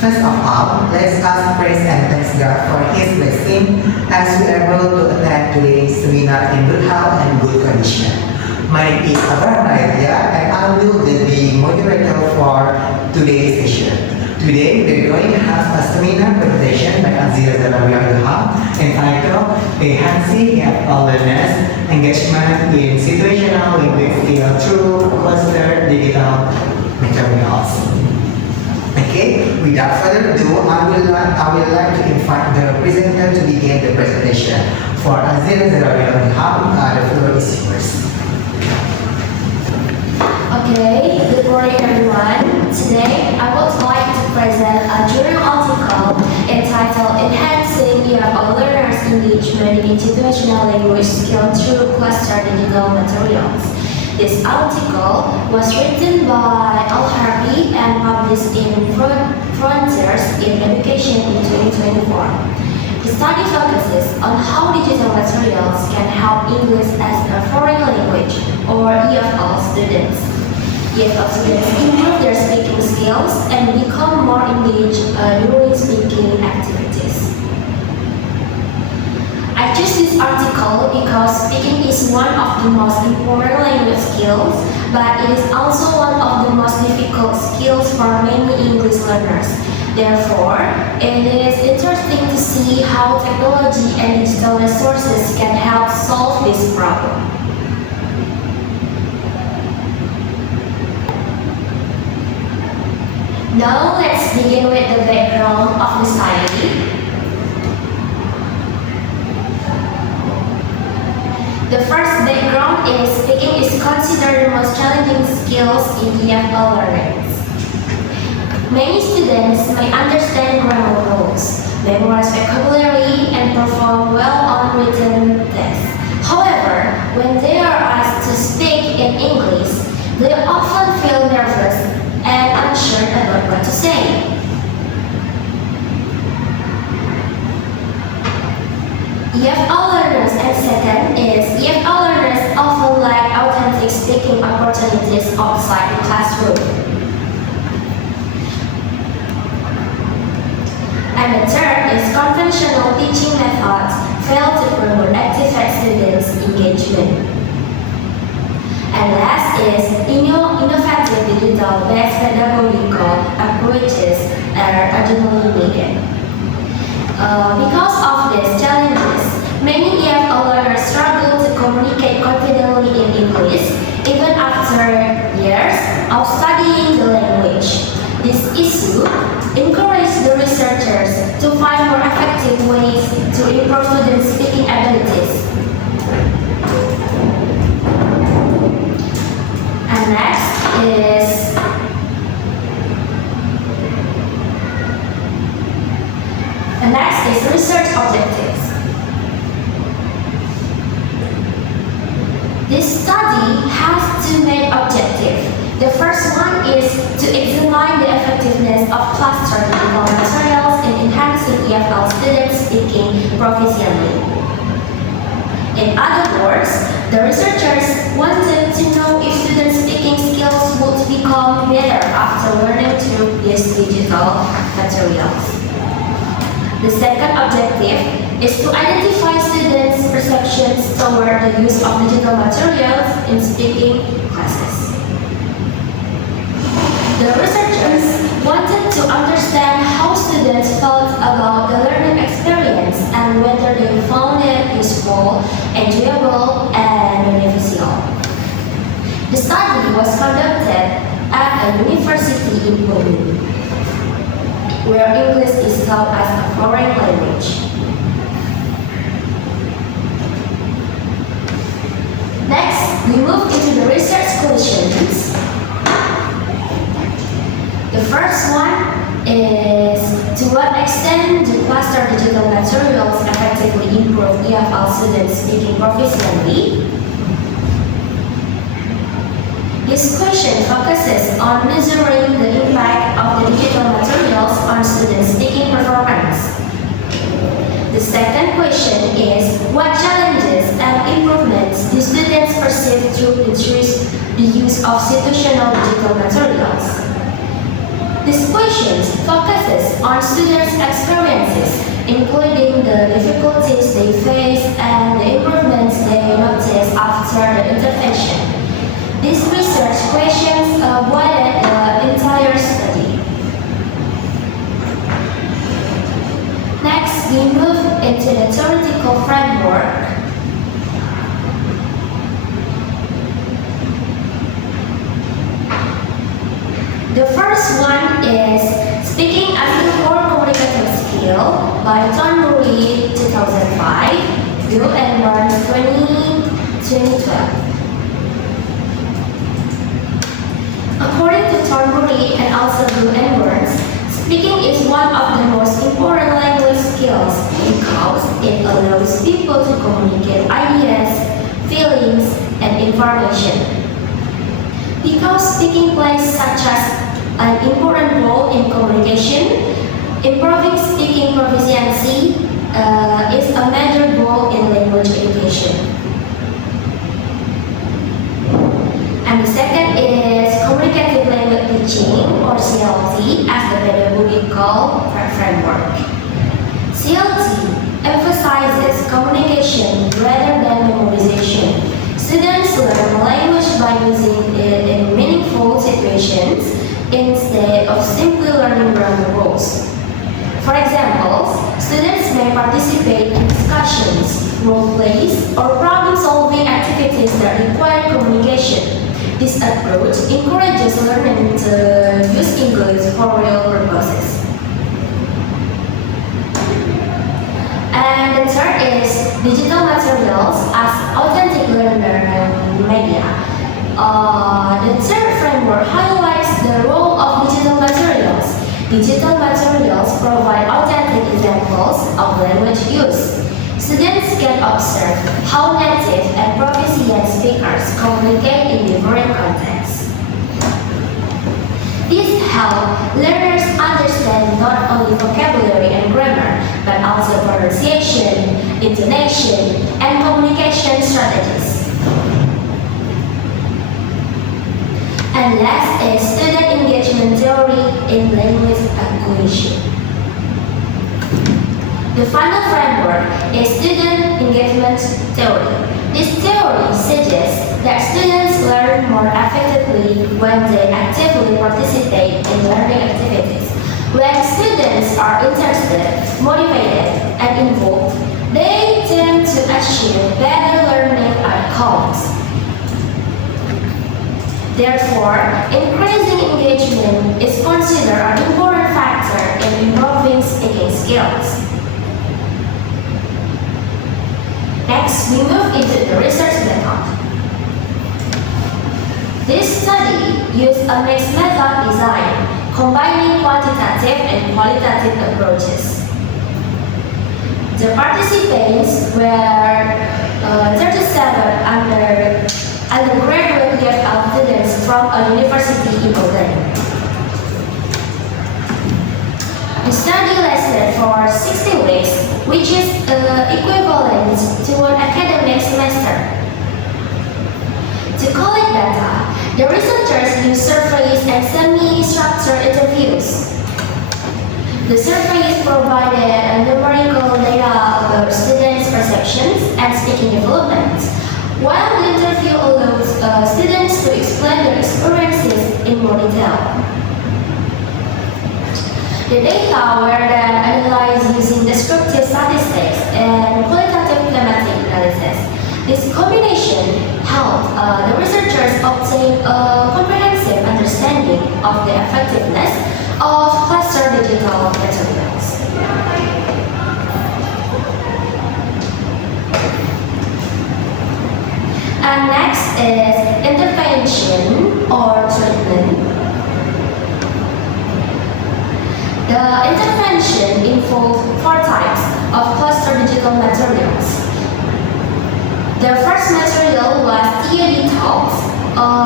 First of all, let's us praise and thank God for His blessing as we are able to attend today's seminar in good health and good condition. My name is Adzirah Zahrawiyyah and I will be the moderator for today's session. Today we're going to have a seminar presentation by Adzirah Zahrawiyyah Ilham entitled Enhancing Awareness Engagement in Situational Language Skills Through Cluster Digital Materials. Okay, without further ado, I would like to invite the presenter to begin the presentation. For Adzirah Zahrawiyyah Ilham, the floor is yours. Okay, good morning everyone. Today I would like to present a journal article entitled Enhancing ELT Learners' Engagement in Situational Language Skills Through Cluster Digital Materials. This article was written by Al-Harbi and published in Frontiers in Education in 2024. The study focuses on how digital materials can help English as a foreign language or EFL students. EFL students improve their speaking skills and become more engaged during speaking activities. I choose this article because speaking is one of the most important language skills, but it is also one of the most difficult skills for many English learners. Therefore, it is interesting to see how technology and digital resources can help solve this problem. Now let's begin with the background of the study. The first background is speaking is considered the most challenging skills in EFL learning. Many students may understand grammar rules, memorize vocabulary, and perform well on written tests. However, when they are asked to speak in English, they often feel nervous and unsure about what to say. EFL learners, and second is EFL learners often lack authentic speaking opportunities outside the classroom. And the third is conventional teaching methods fail to promote active students' engagement. And last is innovative digital-based pedagogical approaches are urgently needed. Because of these challenges, many EFL learners struggle to communicate confidently in English even after years of studying the language. This issue encourages the researchers to find more effective ways to improve students' speaking abilities. And next is research objectives. This study has two main objectives. The first one is to examine the effectiveness of cluster digital materials in enhancing EFL students' speaking proficiently. In other words, the researchers wanted to know if students' speaking skills would become better after learning through these digital materials. The second objective is to identify students' perceptions toward the use of digital materials in speaking classes. The researchers wanted to understand how students felt about the learning experience and whether they found it useful, enjoyable, and beneficial. The study was conducted at a university in Poland, where English is taught as a foreign language. Next, we move into the research questions. The first one is, to what extent do cluster digital materials effectively improve EFL students' speaking proficiently? This question focuses on measuring the impact of the digital materials on students' speaking performance. The second question is, what challenges and improvements do students perceive through the use of situational digital materials? These questions focuses on students' experiences, including the difficulties they face and the improvements they notice after the intervention. These research questions guided the entire study. Next, we move into the theoretical framework. The first one is Speaking as a Core Communicative Skill by Thornbury 2005, Bill and Burns 2012. According to Thornbury and also Bill and Burns, speaking is one of the most important language skills because it allows people to communicate ideas, feelings, and information. Because speaking plays such as an important role in communication, improving speaking proficiency is a major goal in language education. And the second is communicative language teaching, or CLT, as the pedagogical framework. CLT emphasizes communication rather than memorization. Students learn language by using it in meaningful situations instead of simply learning grammar rules. For example, students may participate in discussions, role plays, or problem-solving activities that require communication. This approach encourages learning to use English for real purposes. And the third is digital materials as authentic learner media. The third framework highlights the role of digital materials. Digital materials provide authentic examples of language use. Students can observe how native and proficient speakers communicate in different contexts. This helps learners understand not only vocabulary and grammar, but also pronunciation, intonation, and communication strategies. And last is student engagement theory in language acquisition. The final framework is student engagement theory. This theory suggests that students learn more effectively when they actively participate in learning activities. When students are interested, motivated, and involved, they tend to achieve better learning outcomes. Therefore, increasing engagement is considered an important factor in improving speaking skills. Next, we move into the research method. This study used a mixed method design, combining quantitative and qualitative approaches. The participants were 37 undergraduate ELT students from a university in Poland. The study lasted for 60 weeks, which is equivalent to an academic semester. To collect data, the researchers used surveys and semi-structured interviews. The surveys provided numerical data about students' perceptions and speaking development, while the interview allows students to explain their experiences in more detail. The data were then analyzed using descriptive statistics and qualitative thematic analysis. This combination helped the researchers obtain a comprehensive understanding of the effectiveness of cluster digital materials. And next is intervention or treatment. The intervention involved 4 types of cluster digital materials. The first material was theory talks.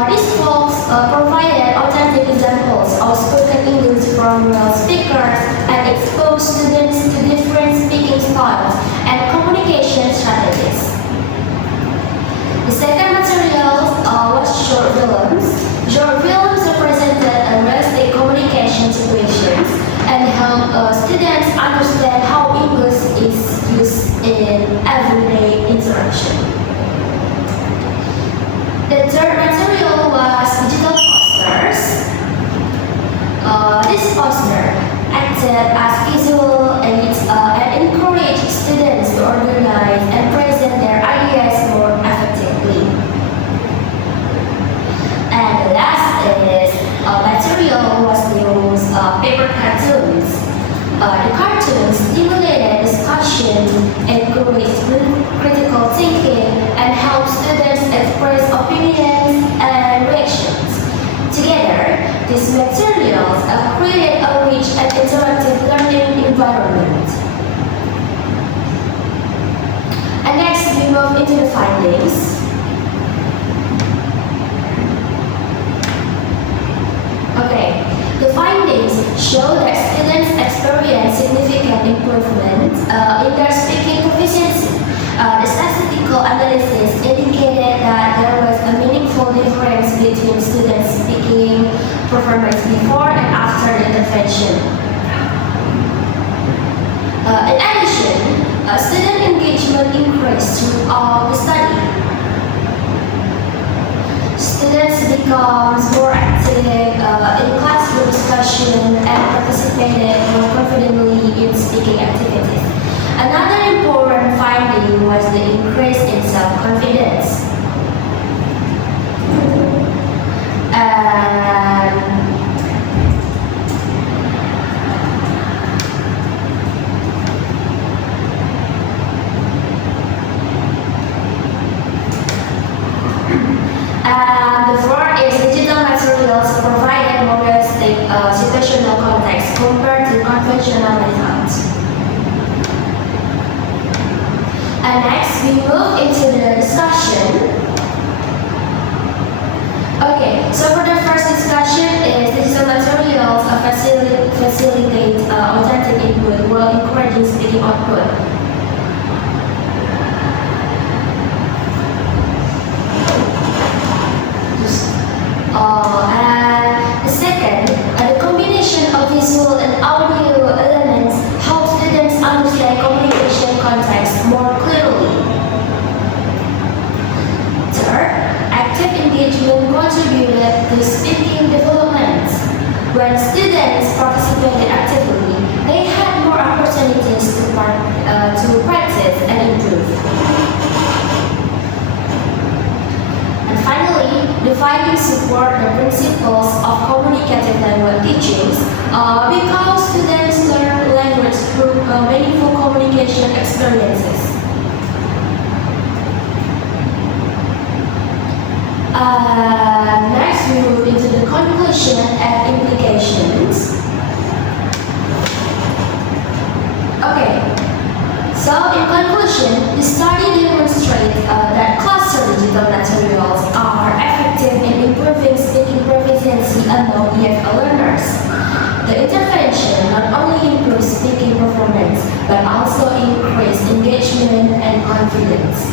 These talks provided authentic examples of spoken English from real speakers and exposed students to different speaking styles and communication strategies. The second material was short films. Short films represented a realistic communication situation The third material was digital posters. This poster acted as visual aids and encouraged students to organize and present their ideas more effectively. And the last is material was used paper cartoons. The cartoons stimulated discussion, encouraged critical thinking, and helped students express opinions and reactions. Together, these materials created a rich and interactive learning environment. And next, we move into the findings. Okay, the findings show that students experience significant improvement in their speaking proficiency. The statistical analysis indicated that there was a meaningful difference between students' speaking performance before and after the intervention. In addition, student engagement increased throughout the study. Students become more active in classroom discussion and participated more confidently in speaking activities. Another important finding was the increase in self-confidence. And the fourth is digital materials provided more realistic situational context compared to conventional methods. And next, we move into the discussion. Okay, so for the first discussion is digital materials facilitate authentic input while encouraging speaking output. And the second, the combination of visual and audio elements helps students understand communication context more clearly. Third, active engagement contributed to speaking development. When students participated actively, they had more opportunities to practice and improve. And finally, the findings support the principles of communicative language teachings because students learn language through meaningful communication experiences. Next, we move into the conclusion and implications. Okay, so in conclusion, the study demonstrates that cluster digital materials are effective in improving speaking proficiency among EFL learners. The intervention not only improves speaking performance, but also increases engagement and confidence.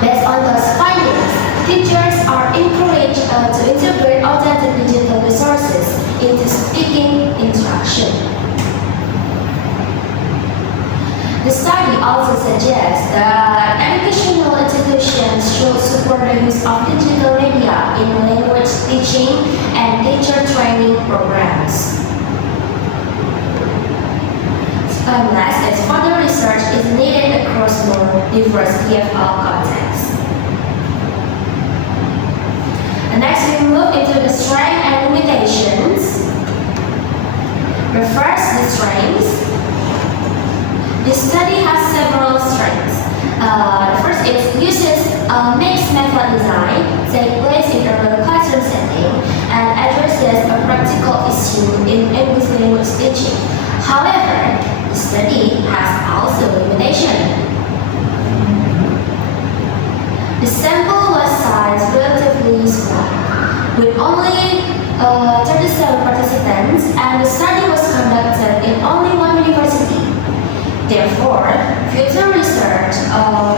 Based on those findings, teachers are encouraged to integrate authentic digital resources into speaking instruction. The study also suggests that educational institutions should support the use of digital media in language teaching and teacher training programs. Unless further research is needed across more diverse EFL contexts. And next, we move into the strengths and limitations. The first, the strengths. The study has several strengths. The first is uses a mixed method design, take place in a real classroom setting, and addresses a practical issue in English language teaching. However, the study has also limitation. The sample was sized relatively small, with only 37 participants, and the study was conducted in only one university. Therefore, future research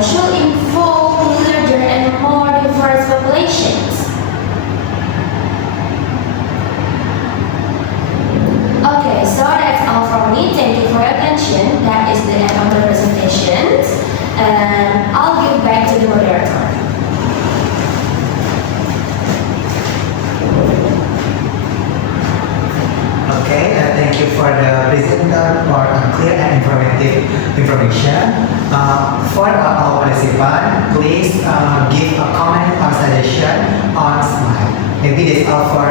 should involve larger and more diverse populations. Okay, so that's all from me. Thank you for your attention. That is the end of the presentation. clear and informative information. For our participant, please give a comment or suggestion on slide. Maybe that's all for